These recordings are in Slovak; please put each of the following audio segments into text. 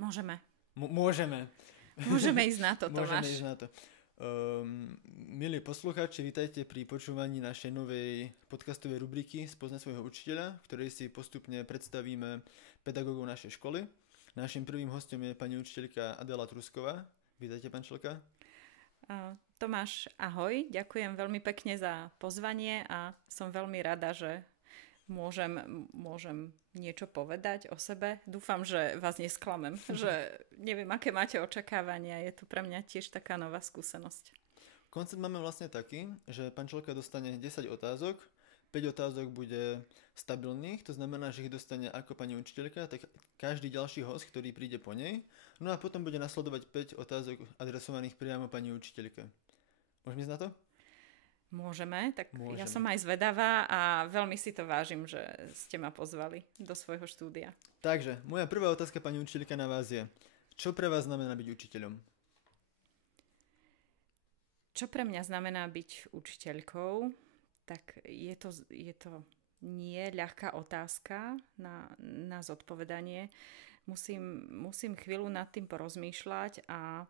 Môžeme. Môžeme. Môžeme ísť na to, Môžeme Tomáš. ísť na to. Milí poslucháči, vítajte pri počúvaní našej novej podcastovej rubriky Spoznať svojho učiteľa, v ktorej si postupne predstavíme pedagógov našej školy. Našim prvým hostom je pani učiteľka Adela Trusková. Vítajte, pančelka. Tomáš, ahoj. Ďakujem veľmi pekne za pozvanie a som veľmi rada, že môžem niečo povedať o sebe. Dúfam, že vás nesklamem, že neviem, aké máte očakávania. Je to pre mňa tiež taká nová skúsenosť. Koncept máme vlastne taký, že pančelka dostane 10 otázok, 5 otázok bude stabilných, to znamená, že ich dostane ako pani učiteľka, tak každý ďalší host, ktorý príde po nej. No a potom bude nasledovať 5 otázok adresovaných priamo pani učiteľke. Môžeme ísť na to? Môžeme, tak ja som aj zvedavá a veľmi si to vážim, že ste ma pozvali do svojho štúdia. Takže, moja prvá otázka, pani učiteľka, na vás je, čo pre vás znamená byť učiteľom? Čo pre mňa znamená byť učiteľkou? Tak je to nie ľahká otázka na zodpovedanie. Musím chvíľu nad tým porozmýšľať a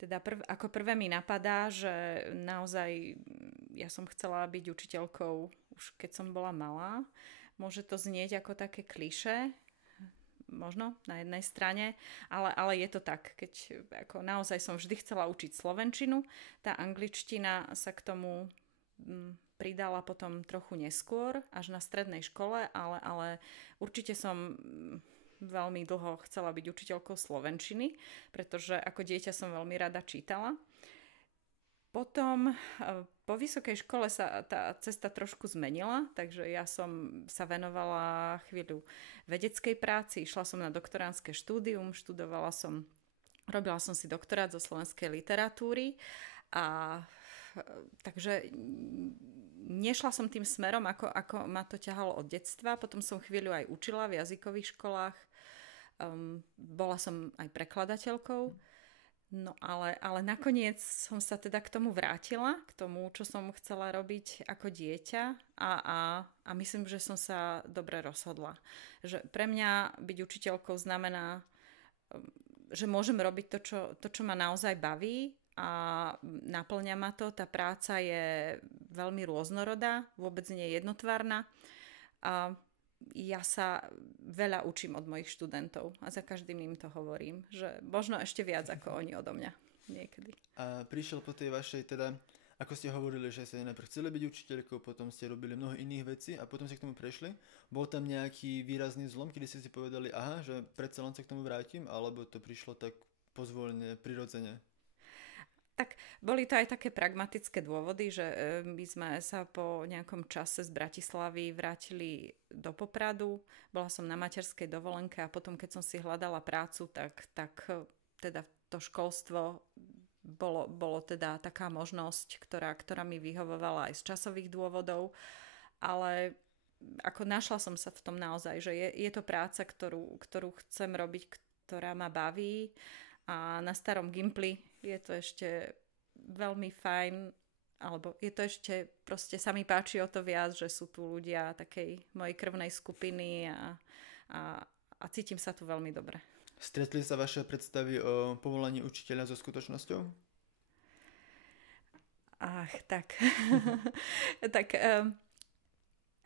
teda ako prvé mi napadá, že naozaj ja som chcela byť učiteľkou už keď som bola malá. Môže to znieť ako také klišé, možno na jednej strane, ale je to tak, keď ako naozaj som vždy chcela učiť slovenčinu, tá angličtina sa k tomu pridala potom trochu neskôr, až na strednej škole, ale určite som veľmi dlho chcela byť učiteľkou slovenčiny, pretože ako dieťa som veľmi rada čítala. Potom po vysokej škole sa tá cesta trošku zmenila, takže ja som sa venovala chvíľu vedeckej práci, išla som na doktorandské štúdium, robila som si doktorát zo slovenskej literatúry a takže nešla som tým smerom, ako ma to ťahalo od detstva. Potom som chvíľu aj učila v jazykových školách. Bola som aj prekladateľkou. No ale nakoniec som sa teda k tomu vrátila, k tomu, čo som chcela robiť ako dieťa a myslím, že som sa dobre rozhodla. Že pre mňa byť učiteľkou znamená, že môžem robiť to, čo ma naozaj baví, a naplňa ma to. Tá práca je veľmi rôznorodá, vôbec nie je jednotvárna a ja sa veľa učím od mojich študentov a za každým im to hovorím, že možno ešte viac ako oni odo mňa niekedy. A prišiel po tej vašej, teda, ako ste hovorili, že ste najprv chceli byť učiteľkou, potom ste robili mnoho iných vecí a potom ste k tomu prešli. Bol tam nejaký výrazný zlom, kedy ste si povedali, aha, že predsa len sa k tomu vrátim, alebo to prišlo tak pozvoľne, prirodzene? Tak boli to aj také pragmatické dôvody, že my sme sa po nejakom čase z Bratislavy vrátili do Popradu. Bola som na materskej dovolenke a potom, keď som si hľadala prácu, tak teda to školstvo bolo teda taká možnosť, ktorá mi vyhovovala aj z časových dôvodov. Ale ako našla som sa v tom naozaj, že je to práca, ktorú chcem robiť, ktorá ma baví. A na starom Gimply je to ešte veľmi fajn, alebo je to ešte, proste sa mi páči o to viac, že sú tu ľudia takej mojej krvnej skupiny a cítim sa tu veľmi dobre. Stretli sa vaše predstavy o povolaní učiteľa so skutočnosťou? Ach, tak.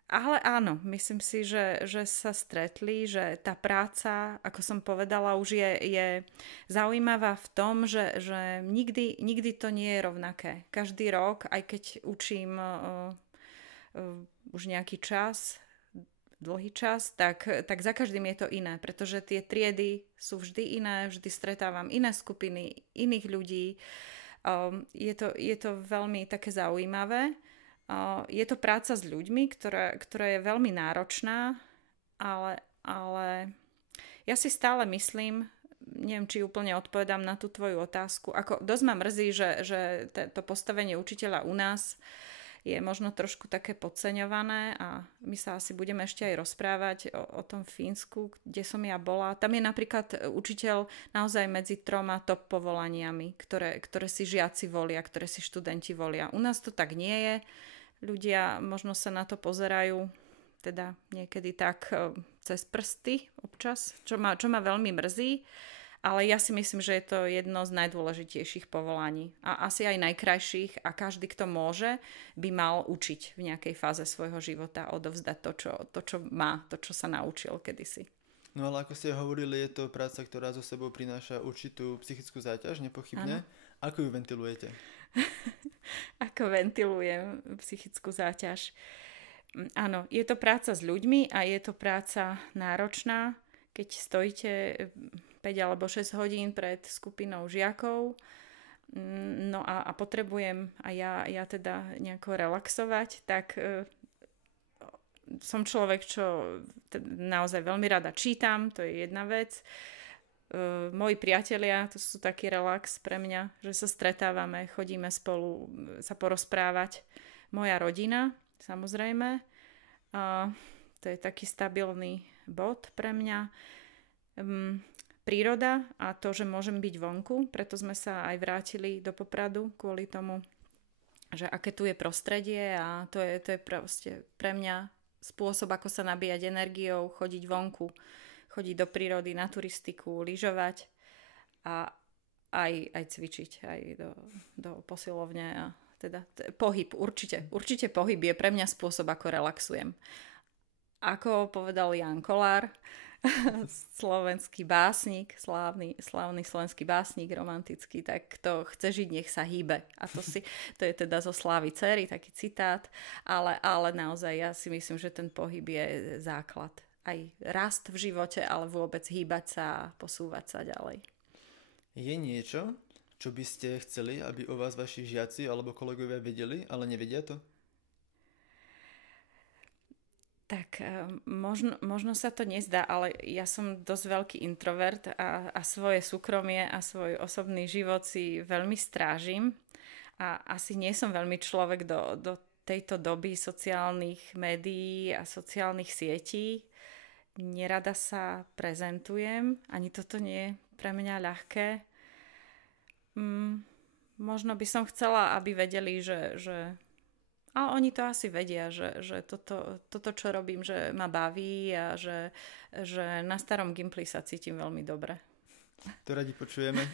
Ale áno, myslím si, že sa stretli, že tá práca, ako som povedala, už je zaujímavá v tom, že nikdy to nie je rovnaké. Každý rok, aj keď učím už nejaký čas, dlhý čas, tak za každým je to iné, pretože tie triedy sú vždy iné, vždy stretávam iné skupiny, iných ľudí. Je to veľmi také zaujímavé. Je to práca s ľuďmi, ktorá je veľmi náročná, ale ja si stále myslím, neviem, či úplne odpovedám na tú tvoju otázku, ako dosť ma mrzí, že to postavenie učiteľa u nás je možno trošku také podceňované a my sa asi budeme ešte aj rozprávať o tom Fínsku, kde som ja bola. Tam je napríklad učiteľ naozaj medzi 3 top povolaniami, ktoré si žiaci volia, ktoré si študenti volia. U nás to tak nie je. Ľudia možno sa na to pozerajú teda niekedy tak cez prsty občas, čo ma veľmi mrzí. Ale ja si myslím, že je to jedno z najdôležitejších povolaní a asi aj najkrajších a každý, kto môže, by mal učiť v nejakej fáze svojho života, odovzdať to, čo má, to, čo sa naučil kedysi. No ale ako ste hovorili, je to práca, ktorá zo sebou prináša určitú psychickú záťaž, nepochybne. Ano. Ako ju ventilujete? Ako ventilujem psychickú záťaž? Áno, je to práca s ľuďmi a je to práca náročná, keď stojíte 5 alebo 6 hodín pred skupinou žiakov, no a potrebujem a ja teda nejako relaxovať, tak som človek, čo naozaj veľmi rada čítam, to je jedna vec. Moji priatelia, to sú taký relax pre mňa, že sa stretávame, chodíme spolu sa porozprávať. Moja rodina, samozrejme, to je taký stabilný bod pre mňa. Príroda a to, že môžem byť vonku, preto sme sa aj vrátili do Popradu kvôli tomu, že aké tu je prostredie a to je proste pre mňa spôsob, ako sa nabíjať energiou, chodiť vonku, chodiť do prírody, na turistiku, lyžovať a aj cvičiť, aj do posilovne a teda pohyb, určite pohyb je pre mňa spôsob, ako relaxujem. Ako povedal Ján Kolár, slovenský básnik, slávny slovenský básnik, romantický, tak kto chce žiť, nech sa hýbe. A to je teda zo Slávy dcery, taký citát, ale naozaj ja si myslím, že ten pohyb je základ. Aj rast v živote, ale vôbec hýbať sa a posúvať sa ďalej. Je niečo, čo by ste chceli, aby o vás vaši žiaci alebo kolegovia vedeli, ale nevedia to? Tak možno sa to nezdá, ale ja som dosť veľký introvert a svoje súkromie a svoj osobný život si veľmi strážim a asi nie som veľmi človek do tejto doby sociálnych médií a sociálnych sietí. Nerada sa prezentujem, ani toto nie je pre mňa ľahké. Možno by som chcela, aby vedeli, že a oni to asi vedia, že toto, čo robím, že ma baví a že na starom Gimply sa cítim veľmi dobre. To radi počujeme.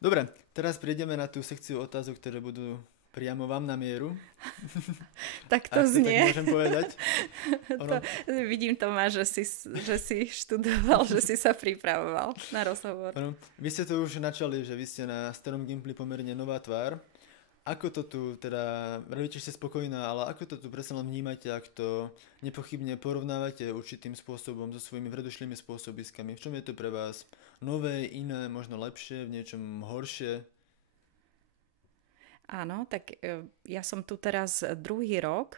Dobre, teraz prejdeme na tú sekciu otázok, ktoré budú priamo vám na mieru. Tak to znie. Tak môžem povedať. Vidím, Tomáš, že si študoval, že si sa pripravoval na rozhovor. Vy ste to už načali, že vy ste na starom Gimply pomerne nová tvár. Ako to tu, teda, vravíte, že ste spokojná, ale ako to tu predsa len vnímate, ak to nepochybne porovnávate určitým spôsobom so svojimi predošlými spôsobiskami? V čom je to pre vás nové, iné, možno lepšie, v niečom horšie? Áno, tak ja som tu teraz druhý rok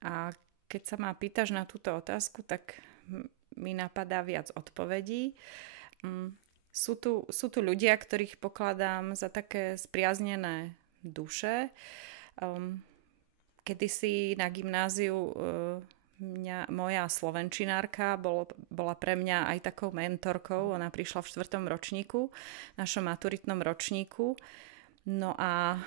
a keď sa ma pýtaš na túto otázku, tak mi napadá viac odpovedí. Sú tu ľudia, ktorých pokladám za také spriaznené duše. Kedysi na gymnáziu moja slovenčinárka bola pre mňa aj takou mentorkou. Ona prišla v 4. ročníku, našom maturitnom ročníku. No a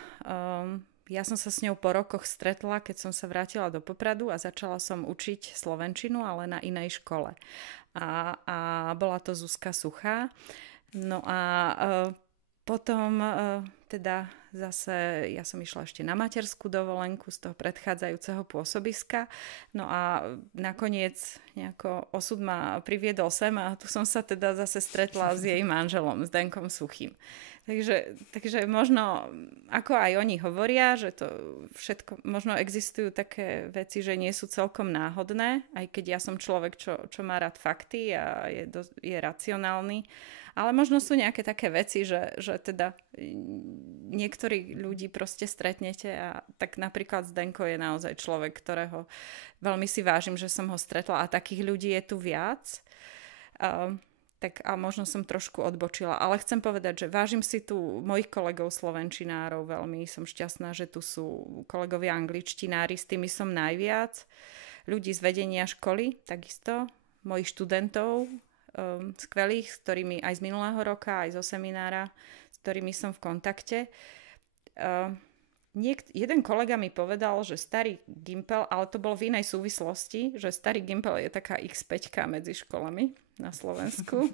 ja som sa s ňou po rokoch stretla, keď som sa vrátila do Popradu a začala som učiť slovenčinu, ale na inej škole. A bola to Zuzka Suchá. No a potom teda zase ja som išla ešte na materskú dovolenku z toho predchádzajúceho pôsobiska. No a nakoniec nejako osud ma priviedol sem a tu som sa teda zase stretla s jej manželom, s Zdenkom Suchým. Takže možno, ako aj oni hovoria, že to všetko, možno existujú také veci, že nie sú celkom náhodné, aj keď ja som človek, čo má rád fakty a je racionálny. Ale možno sú nejaké také veci, že teda niektorých ľudí proste stretnete a tak napríklad Zdenko je naozaj človek, ktorého veľmi si vážim, že som ho stretla a takých ľudí je tu viac. Tak a možno som trošku odbočila, ale chcem povedať, že vážim si tu mojich kolegov slovenčinárov, veľmi som šťastná, že tu sú kolegovia angličtinári, s tými som najviac. Ľudí z vedenia školy, takisto, mojich študentov, skvelých, s ktorými aj z minulého roka, aj zo seminára, s ktorými som v kontakte. Jeden kolega mi povedal, že starý Gimpel, ale to bolo v inej súvislosti, že starý Gimpel je taká X5 medzi školami. na Slovensku.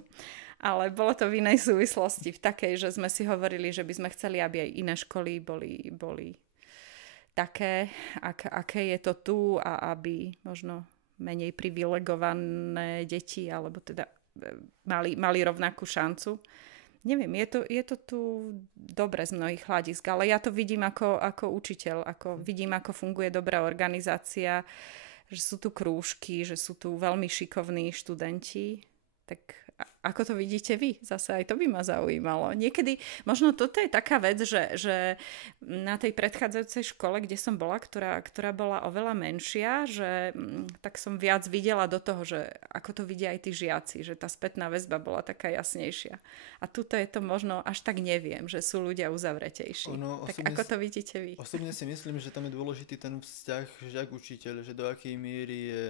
Ale bolo to v inej súvislosti, v takej, že sme si hovorili, že by sme chceli, aby aj iné školy boli také, aké je to tu a aby možno menej privilegované deti, alebo teda mali rovnakú šancu. Neviem, je to tu dobre z mnohých hľadisk, ale ja to vidím ako učiteľ, vidím, ako funguje dobrá organizácia, že sú tu krúžky, že sú tu veľmi šikovní študenti. Tak ako to vidíte vy? Zase aj to by ma zaujímalo. Niekedy, možno toto je taká vec, že na tej predchádzajúcej škole, kde som bola, ktorá bola oveľa menšia, že tak som viac videla do toho, že ako to vidia aj tí žiaci, že tá spätná väzba bola taká jasnejšia. A tuto je to možno až tak neviem, že sú ľudia uzavretejší. Tak ako to vidíte vy? Osobne si myslím, že tam je dôležitý ten vzťah žiak-učiteľ, že do akej miery je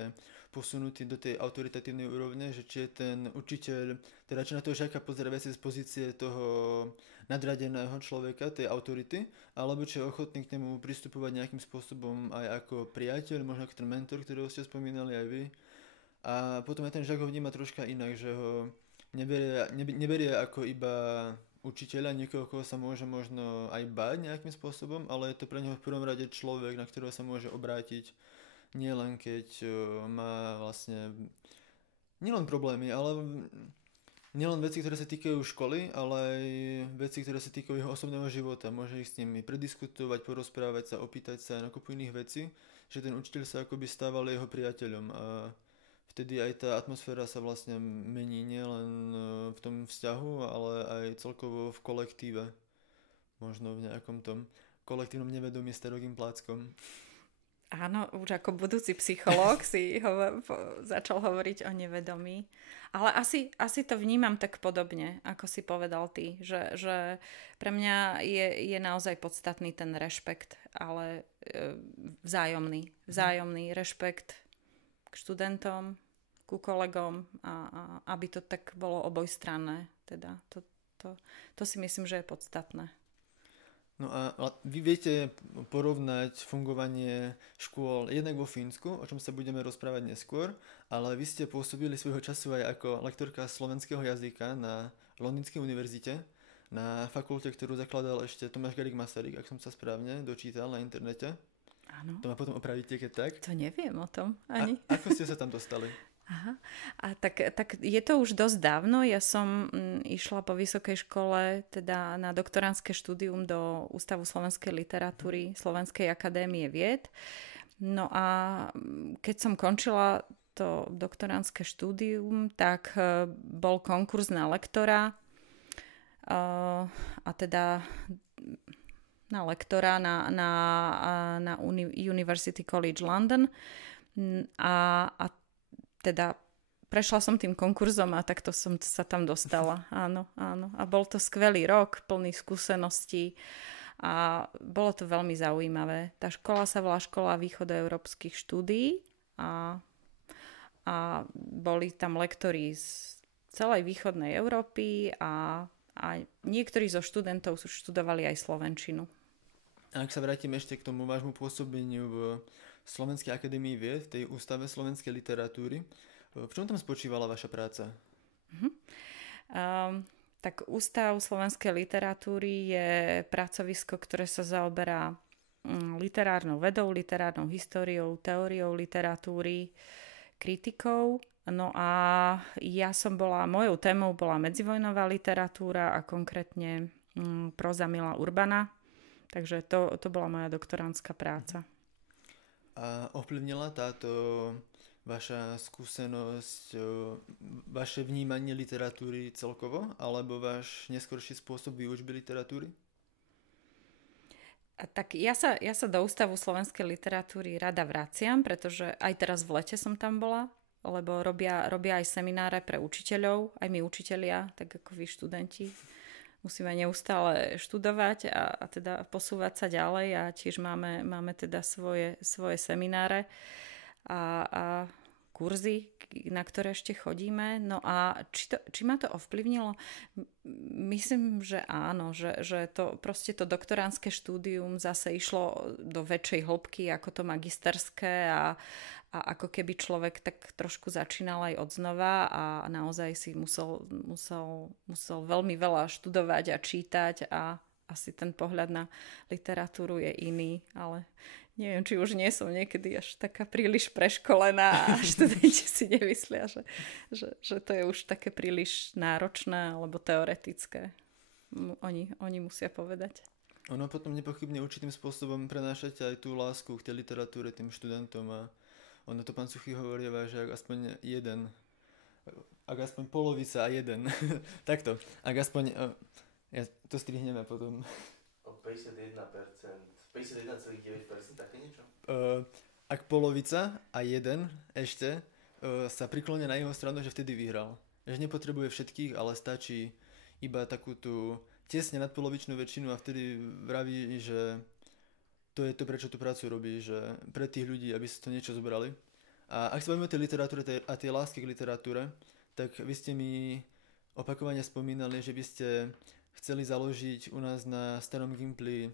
posunutý do tej autoritatívnej úrovne, že či je ten učiteľ, teda či na toho žiaka pozrie veci z pozície toho nadradeného človeka, tej autority, alebo či je ochotný k nemu pristupovať nejakým spôsobom aj ako priateľ, možno ako ten mentor, ktorého ste spomínali aj vy. A potom aj ten žiak ho vníma troška inak, že ho neberie ako iba učiteľa, niekoho, koho sa môže možno aj báť nejakým spôsobom, ale je to pre neho v prvom rade človek, na ktorého sa môže obrátiť. Nie len keď má vlastne nielen problémy, ale nielen veci, ktoré sa týkajú školy, ale aj veci, ktoré sa týkajú jeho osobného života. Môže ich s nimi prediskutovať, porozprávať sa, opýtať sa na kopu iných vecí, že ten učiteľ sa akoby stával jeho priateľom a vtedy aj tá atmosféra sa vlastne mení nielen v tom vzťahu, ale aj celkovo v kolektíve. Možno v nejakom tom kolektívnom nevedomí s starokým pláckom. Áno, už ako budúci psychológ si začal hovoriť o nevedomí. Ale asi to vnímam tak podobne, ako si povedal ty, že pre mňa je naozaj podstatný ten rešpekt, ale vzájomný rešpekt k študentom, ku kolegom a aby to tak bolo obojstranné. Teda to si myslím, že je podstatné. No a vy viete porovnať fungovanie škôl jednak vo Fínsku, o čom sa budeme rozprávať neskôr, ale vy ste pôsobili svojho času aj ako lektorka slovenského jazyka na Londýnskej univerzite, na fakulte, ktorú zakladal ešte Tomáš Garrigue Masaryk, ak som sa správne dočítal na internete. Áno. To ma potom opravíte, keď tak. To neviem o tom ani. A ako ste sa tam dostali? Aha. A tak je to už dosť dávno. Ja som išla po vysokej škole teda na doktorandské štúdium do Ústavu slovenskej literatúry Slovenskej akadémie vied. No a keď som končila to doktorandské štúdium, tak bol konkurs na lektora a teda na lektora na University College London a teda prešla som tým konkurzom a takto som sa tam dostala. Áno. A bol to skvelý rok, plný skúseností a bolo to veľmi zaujímavé. Tá škola sa volá Škola východoeurópskych štúdií a boli tam lektori z celej východnej Európy a niektorí zo študentov študovali aj slovenčinu. A ak sa vrátim ešte k tomu vášmu pôsobeniu v Slovenskej akadémii vied, v tej Ústave slovenskej literatúry. V čom tam spočívala vaša práca? Tak Ústav slovenskej literatúry je pracovisko, ktoré sa zaoberá literárnou vedou, literárnou históriou, teóriou literatúry, kritikou. No a mojou témou bola medzivojnová literatúra a konkrétne próza Mila Urbana. Takže to bola moja doktorandská práca. A ovplyvnila táto vaša skúsenosť, vaše vnímanie literatúry celkovo, alebo váš neskorší spôsob výučby literatúry? Tak ja sa do Ústavu slovenskej literatúry rada vraciam, pretože aj teraz v lete som tam bola, lebo robia aj semináre pre učiteľov, aj my učitelia, tak ako vy študenti. Musíme neustále študovať a teda posúvať sa ďalej a tiež máme teda svoje semináre a kurzy, na ktoré ešte chodíme. No a či ma to ovplyvnilo? Myslím, že áno, že to proste to doktoránske štúdium zase išlo do väčšej hĺbky ako to magisterské a ako keby človek tak trošku začínal aj odznova a naozaj si musel veľmi veľa študovať a čítať a asi ten pohľad na literatúru je iný, ale neviem, či už nie som niekedy až taká príliš preškolená a študenti si nemyslia, že to je už také príliš náročné alebo teoretické. Oni musia povedať. Ono potom nepochybne určitým spôsobom prenášate aj tú lásku k tej literatúre tým študentom a ono to pán Suchý hovoríva, že ak aspoň polovica a jeden, takto, ak aspoň, to strihneme potom. O 51%, 51,9%, také niečo? Ak polovica a jeden ešte sa priklonia na jeho stranu, že vtedy vyhral. Že nepotrebuje všetkých, ale stačí iba takú tú tesne nadpolovičnú väčšinu a vtedy vraví, že to je to, prečo tú prácu robí, že pre tých ľudí, aby sa to niečo zobrali. A ak sa bavíme o tej literatúre a tej lásky k literatúre, tak vy ste mi opakovane spomínali, že by ste chceli založiť u nás na Starom Gimply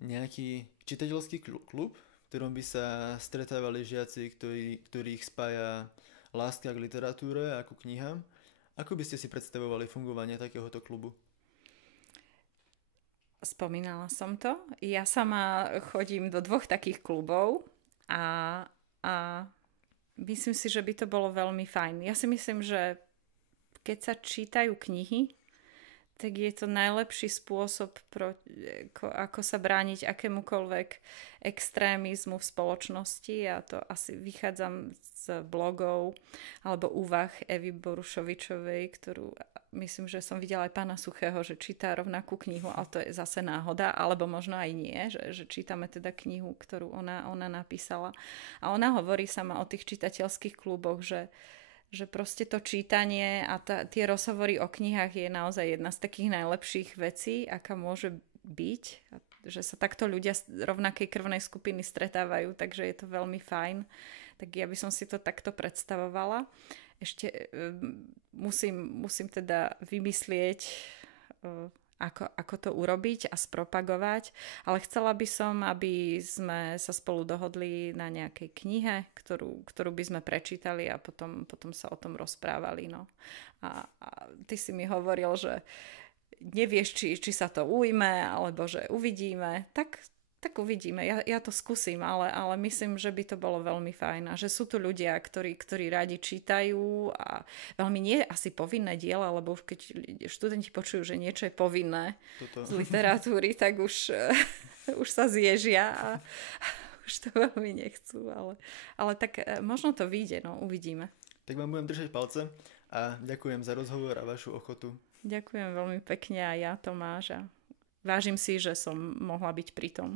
nejaký čitateľský klub, v ktorom by sa stretávali žiaci, ktorých spája láska k literatúre a ku knihám. Ako by ste si predstavovali fungovanie takéhoto klubu? Spomínala som to. Ja sama chodím do 2 takých klubov a myslím si, že by to bolo veľmi fajn. Ja si myslím, že keď sa čítajú knihy, tak je to najlepší spôsob, ako sa brániť akémukoľvek extrémizmu v spoločnosti. Ja to asi vychádzam z blogov alebo úvah Evy Borušovičovej, ktorú myslím, že som videla aj pána Suchého, že číta rovnakú knihu, ale to je zase náhoda, alebo možno aj nie, že čítame teda knihu, ktorú ona napísala. A ona hovorí sama o tých čitateľských kluboch, že proste to čítanie a tie rozhovory o knihách je naozaj jedna z takých najlepších vecí, aká môže byť. Že sa takto ľudia z rovnakej krvnej skupiny stretávajú, takže je to veľmi fajn. Tak ja by som si to takto predstavovala. Ešte musím teda vymyslieť, ako to urobiť a spropagovať, ale chcela by som, aby sme sa spolu dohodli na nejakej knihe, ktorú by sme prečítali a potom sa o tom rozprávali. No. A ty si mi hovoril, že nevieš, či sa to ujme, alebo že uvidíme, tak uvidíme. Ja to skúsim, ale myslím, že by to bolo veľmi fajn. A že sú tu ľudia, ktorí radi čítajú a veľmi nie asi povinné diela, lebo už keď študenti počujú, že niečo je povinné z literatúry, tak už sa zježia a už to veľmi nechcú. Ale tak možno to vyjde, no uvidíme. Tak vám budem držať palce a ďakujem za rozhovor a vašu ochotu. Ďakujem veľmi pekne a ja, Tomáš, a vážim si, že som mohla byť pri tom.